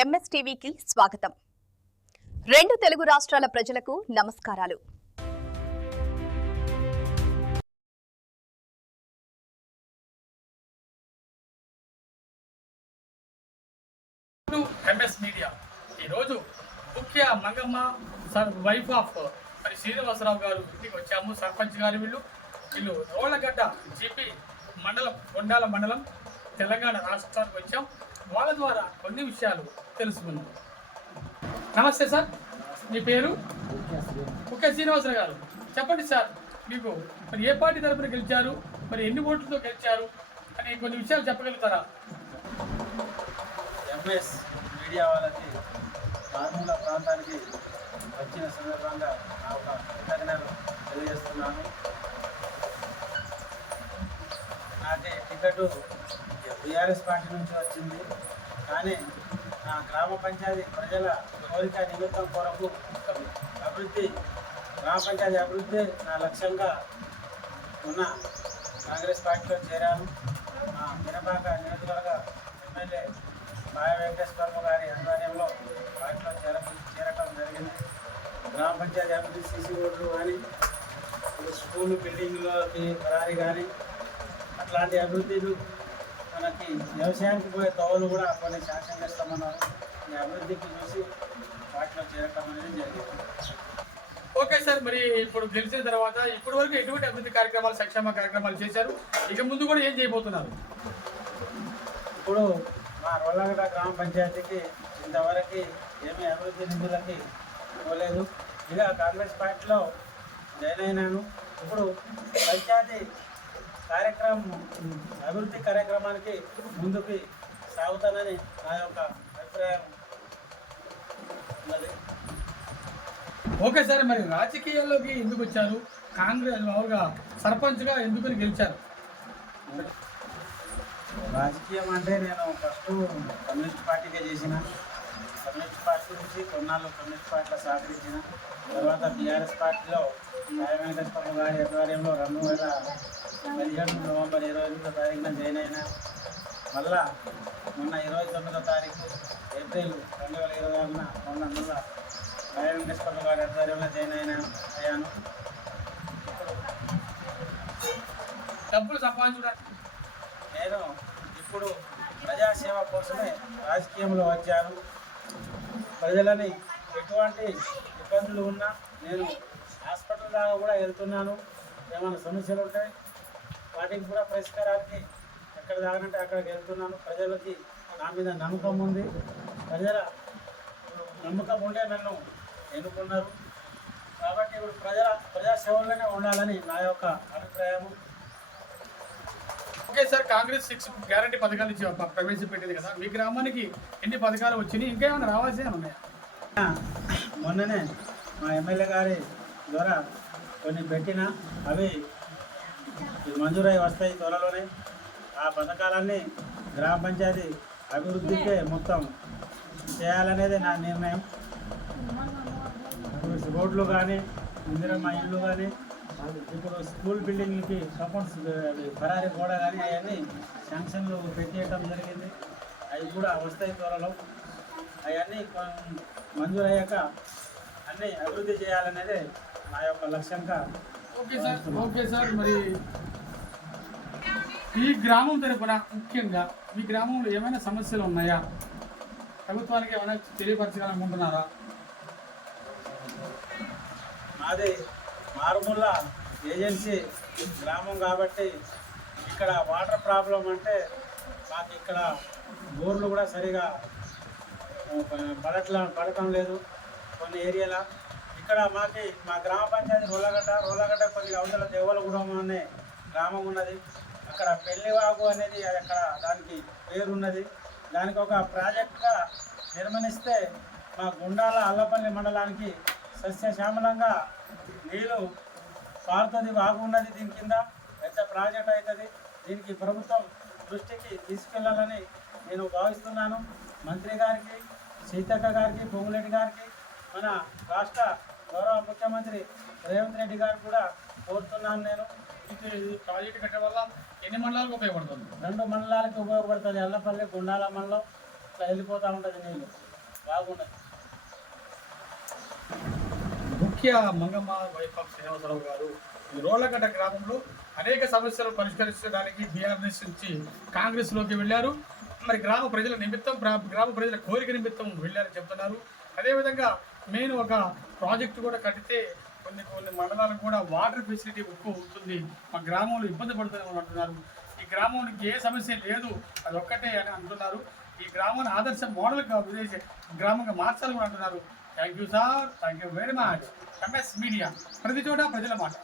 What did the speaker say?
ఎంఎస్టీవీకి స్వాగతం. రెండు తెలుగు రాష్ట్రాల ప్రజలకు నమస్కారాలు. ఎంఎస్ మీడియా ఈరోజు ముఖ్య మంగమ్మ వైఫ్ ఆఫ్ మరి శ్రీనివాసరావు గారు ఇంటికి వచ్చాము. సర్పంచ్ గారు వీళ్ళు రోళ్లగడ్డ జీపీ మండలం, కొండాల మండలం, తెలంగాణ రాష్ట్రానికి వచ్చాం. వాళ్ళ ద్వారా కొన్ని విషయాలు తెలుసుకున్నాం. నమస్తే సార్, మీ పేరు? ముఖ్య శ్రీనివాసరావు గారు. చెప్పండి సార్, మీకు మరి ఏ పార్టీ తరఫున గెలిచారు, మరి ఎన్ని ఓట్లతో గెలిచారు అని కొన్ని విషయాలు చెప్పగలుగుతారా? ఎంఎస్ మీడియా వాళ్ళకి మారుమూల ప్రాంతానికి వచ్చిన సందర్భంగా నా ఒక కృతజ్ఞతలు తెలియజేస్తున్నాను. నాకే టికెట్ బీఆర్ఎస్ పార్టీ నుంచి వచ్చింది, కానీ నా గ్రామ పంచాయతీ ప్రజల కోరిక నిమిత్తం కొరకు అభివృద్ధి, గ్రామ పంచాయతీ అభివృద్ధి నా లక్ష్యంగా ఉన్న కాంగ్రెస్ పార్టీలో చేరాను. మా మినపాక నియోజకవర్గ ఎమ్మెల్యే బాయ వెంకటేశ్వరరావు గారి ఆధ్వర్యంలో పార్టీలో చేరటం జరిగింది. గ్రామ పంచాయతీ అభివృద్ధి, సీసీ రోడ్లు కానీ, స్కూల్ బిల్డింగ్లకి పరారీ కానీ, అట్లాంటి అభివృద్ధిలు, మనకి వ్యవసాయానికి పోయే తోవలు కూడా కొన్ని శాంక్షన్ చేస్తామన్నారు. ఈ అభివృద్ధికి చూసి పార్టీలో చేరటం అనేది జరిగింది. ఓకే సార్, మరి ఇప్పుడు గెలిచిన తర్వాత ఇప్పటి వరకు ఎటువంటి అభివృద్ధి కార్యక్రమాలు, సంక్షేమ కార్యక్రమాలు చేశారు? ఇక ముందు కూడా ఏం చేయబోతున్నారు? ఇప్పుడు మా రోళ్లగడ్డ గ్రామ పంచాయతీకి ఇంతవరకు ఏమీ అభివృద్ధి నిధులకి ఇవ్వలేదు. ఇక కాంగ్రెస్ పార్టీలో జాయిన్ అయినాను. ఇప్పుడు పంచాయతీ కార్యక్రమం, అభివృద్ధి కార్యక్రమానికి ముందుకు సాగుతానని నా యొక్క అభిప్రాయం ఉన్నది. ఓకే సార్, మరి రాజకీయాల్లోకి ఎందుకు వచ్చారు? కాంగ్రెస్ మామూలుగా సర్పంచ్గా ఎందుకు గెలిచారు? రాజకీయం అంటే నేను ఫస్ట్ కమ్యూనిస్ట్ పార్టీగా చేసిన, కమ్యూనిస్ట్ పార్టీ నుంచి కొన్నాళ్ళు కమ్యూనిస్ట్ పార్టీలో సహకరించిన తర్వాత బీఆర్ఎస్ పార్టీలో బాయ వెంకటేశ్వరరావు గారి ఆధ్వర్యంలో 2017 నవంబర్ 28వ తారీఖున జాయిన్ అయినా. మళ్ళా మొన్న 29వ తారీఖు ఏప్రిల్ 2026న మొన్న బాయ వెంకటేశ్వరరావు గారి ఆధ్వర్యంలో జాయిన్ అయ్యాను. డబ్బులు సంపాదించడానికి నేను ఇప్పుడు ప్రజాసేవ కోసమే రాజకీయంలో వచ్చాను. ప్రజలని ఎటువంటి ఇబ్బందులు ఉన్నా నేను హాస్పిటల్ దాకా కూడా వెళ్తున్నాను. ఏమైనా సమస్యలు ఉంటాయి వాటికి కూడా పరిష్కారానికి ఎక్కడ దాగనంటే అక్కడికి వెళ్తున్నాను. ప్రజలకి నా మీద నమ్మకం ఉంది. ప్రజల నమ్మకం ఉండే నన్ను ఎన్నుకున్నారు. కాబట్టి ఇప్పుడు ప్రజాసేవలోనే ఉండాలని నా యొక్క అభిప్రాయము. ఓకే సార్, కాంగ్రెస్ 6 గ్యారంటీ పథకాలు ఇచ్చి ప్రవేశపెట్టింది కదా, మీ గ్రామానికి ఎన్ని పథకాలు వచ్చినాయి, ఇంకా ఏమైనా రావాల్సిన ఉన్నాయా? మొన్ననే మా ఎమ్మెల్యే గారి ద్వారా కొన్ని పెట్టిన, అవి మంజూరై వస్తాయి త్వరలోనే. ఆ పథకాలన్నీ గ్రామ పంచాయతీ అభివృద్ధికే మొత్తం చేయాలనేది నా నిర్ణయం. రోడ్లు కానీ, ఇందిరమ్మ ఇళ్ళు కానీ, ఇప్పుడు స్కూల్ బిల్డింగ్లకి కాంపౌండ్స్ పరారీ గోడ కానీ అవన్నీ శాంక్షన్లు పెట్టేయటం జరిగింది. అవి కూడా వస్తాయి త్వరలో. అవన్నీ మంజూరు అయ్యాక అన్నీ అభివృద్ధి చేయాలనేది నా యొక్క లక్ష్యంగా. ఓకే సార్, మరి ఈ గ్రామం తరపున ముఖ్యంగా మీ గ్రామంలో ఏమైనా సమస్యలు ఉన్నాయా? ప్రభుత్వానికి ఏమైనా తెలియపరచాలనుకుంటున్నారా? మాది మారుమూల ఏజెన్సీ గ్రామం కాబట్టి ఇక్కడ వాటర్ ప్రాబ్లం అంటే మాకు ఇక్కడ బోర్లు కూడా సరిగా పడటం లేదు కొన్ని ఏరియాలో. ఇక్కడ మా గ్రామ పంచాయతీ రోళ్లగడ్డ కొద్దిగా అవతల దేవలగూడెం అనే గ్రామం ఉన్నది. అక్కడ పెళ్లివాగు అనేది అక్కడ దానికి పేరున్నది. దానికి ఒక ప్రాజెక్ట్గా నిర్మిస్తే మా గుండాల అల్లపల్లి మండలానికి సస్యశ్యామలంగా నీళ్ళు పారుతుంది, వాగు ఉన్నది. దీని కింద పెద్ద ప్రాజెక్ట్ అవుతుంది. దీనికి ప్రభుత్వం దృష్టికి తీసుకెళ్లాలని నేను భావిస్తున్నాను. మంత్రి గారికి, సీతక్క గారికి, పొంగులేటి గారికి, మన రాష్ట్ర గౌరవ ముఖ్యమంత్రి రేవంత్ రెడ్డి గారికి కూడా కోరుతున్నాను. నేను ప్రాజెక్టు కట్టడం వల్ల ఎన్ని మండలాలకు ఉపయోగపడుతుంది? 2 మండలాలకు ఉపయోగపడుతుంది. అల్లపల్లి, గుండాల మండలం, ఇట్లా వెళ్ళిపోతూ ఉంటుంది నీళ్ళు, బాగుండదు. ముఖ్య మంగమ్మ వైఫ్ ఆఫ్ శ్రీనివాసరావు గారు ఈ రోళ్లగడ్డ గ్రామంలో అనేక సమస్యలు పరిష్కరించడానికి బీఆర్ఎస్ నుంచి కాంగ్రెస్లోకి వెళ్ళారు. మరి గ్రామ ప్రజల నిమిత్తం గ్రామ ప్రజల కోరిక నిమిత్తం వెళ్ళారని చెప్తున్నారు. అదేవిధంగా మెయిన్ ఒక ప్రాజెక్టు కూడా కట్టితే కొన్ని మండలాలకు కూడా వాటర్ ఫెసిలిటీ ఎక్కువ ఉంటుంది, మా గ్రామంలో ఇబ్బంది పడుతుందని అంటున్నారు. ఈ గ్రామానికి ఏ సమస్య లేదు, అది ఒక్కటే అని అంటున్నారు. ఈ గ్రామాన్ని ఆదర్శ మోడల్గా విదేశీ గ్రామంగా మార్చాలని కూడా అంటున్నారు. Thank you sir, thank you very much. MS media, ప్రతి చోట ప్రజల మాట.